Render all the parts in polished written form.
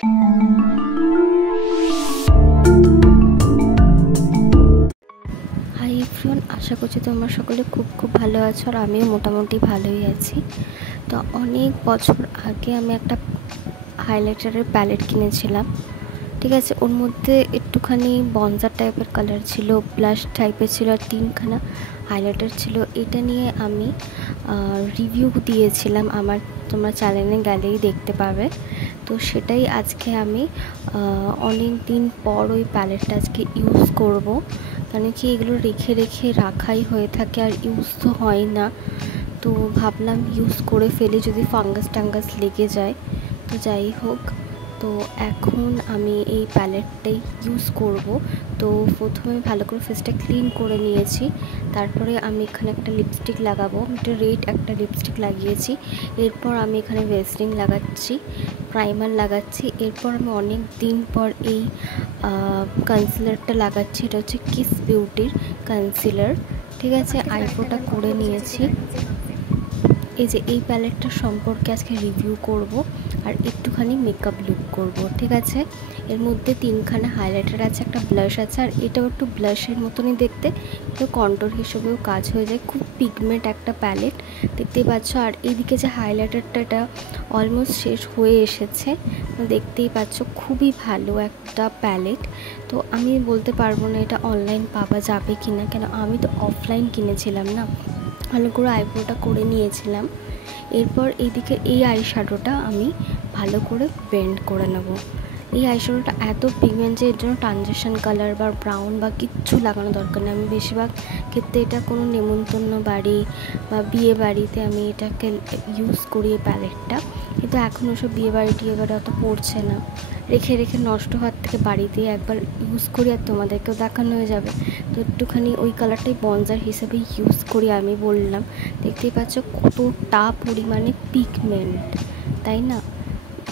Hi everyone, আশা করছি তোমরা সকলে খুব ভালো আছো আর আমিও মোটামুটি ভালোই আছি। তো অনেক বছর আগে আমি একটা হাইলাইটারের প্যালেট কিনেছিলাম, ঠিক আছে। ওর মধ্যে একটুখানি বনজার টাইপের কালার ছিল, ব্লাশ টাইপের ছিল, আর 3খানা হাইলাইটার ছিল। এটা নিয়ে আমি রিভিউ দিয়েছিলাম, তোমরা চ্যানেলে গেলেই দেখতে পাবে। তো সেটাই আজকে আমি অনেক দিন পর ওই প্যালেটটা আজকে ইউজ করব, কারণ কি এগুলো রেখে রাখাই হয়ে থাকে আর ইউজ তো হয় না। তো ভাবলাম ইউজ করে ফেলি, যদি ফাঙ্গাস লেগে যায়। তো যাই হোক, তো এখন আমি এই প্যালেটটাই ইউজ করব। তো প্রথমে ভালো করে ফেসটা ক্লিন করে নিয়েছি, তারপরে আমি এখানে একটা লিপস্টিক লাগাবো। একটা রেড একটা লিপস্টিক লাগিয়েছি। এরপর আমি এখানে ভেসলিন লাগাচ্ছি, প্রাইমার লাগাচ্ছি। এরপর আমি অনেক দিন পর এই কনসিলারটা লাগাচ্ছি। এটা হচ্ছে কিস বিউটির কনসিলার, ঠিক আছে। আইব্রোটা করে নিয়েছি। এই যে এই প্যালেটটা সম্পর্কে আজকে রিভিউ করব আর একটুখানি মেকআপ লুক করব, ঠিক আছে। এর মধ্যে 3খানা হাইলাইটার আছে, একটা ব্লাশ আছে, আর এটাও একটু ব্লাশের মতনই দেখতে, তো কন্ট্রোল হিসেবেও কাজ হয়ে যায়। খুব পিগমেন্ট একটা প্যালেট, দেখতেই পাচ্ছ। আর এইদিকে যে হাইলাইটারটা, এটা অলমোস্ট শেষ হয়ে এসেছে, দেখতেই পাচ্ছ। খুবই ভালো একটা প্যালেট। তো আমি বলতে পারবো না এটা অনলাইন পাওয়া যাবে কি না, কেন আমি তো অফলাইন কিনেছিলাম না। ভালো করে আইব্রোটা করে নিয়েছিলাম। এরপর এইদিকে এই আইশ্যাডোটা আমি ভালো করে ব্লেন্ড করে নেব। এই আইশ্যাডোটা এত পিগমেন্ট যে এর জন্য ট্রানজিশন কালার বা ব্রাউন বা কিচ্ছু লাগানো দরকার নেই। আমি বেশিরভাগ ক্ষেত্রে এটা কোনো নেমন্তন্ন বাড়ি বা বিয়ে বাড়িতে আমি এটাকে ইউজ করি, এই প্যালেটটা। কিন্তু এখন ওসব বিয়ে বাড়ি অত পড়ছে না, রেখে নষ্ট হওয়ার থেকে বাড়িতে একবার ইউজ করি আর তোমাদেরকেও দেখানো হয়ে যাবে। তো একটুখানি ওই কালারটাই বনজার হিসেবে ইউজ করি আমি, বললাম। দেখতেই পাচ্ছ কতটা পরিমাণে পিগমেন্ট, তাই না?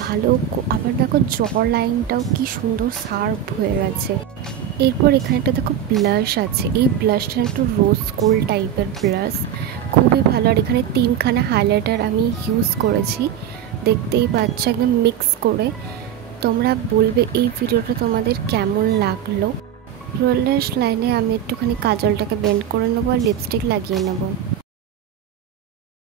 ভালো। আবার দেখো জ লাইনটাও কি সুন্দর শার্প হয়ে গেছে। এরপর এখানে একটা দেখো ব্লাশ আছে। এই ব্লাশটা একটু রোজ গোল্ড টাইপের ব্লাশ, খুবই ভালো। আর এখানে 3খানা হাইলাইটার আমি ইউজ করেছি, দেখতেই পাচ্ছ, একদম মিক্স করে। তোমরা বলবে এই ভিডিওটা তোমাদের কেমন লাগলো। রোল্যাশ লাইনে আমি একটুখানি কাজলটাকে বেন্ড করে নেবো আর লিপস্টিক লাগিয়ে নেবো।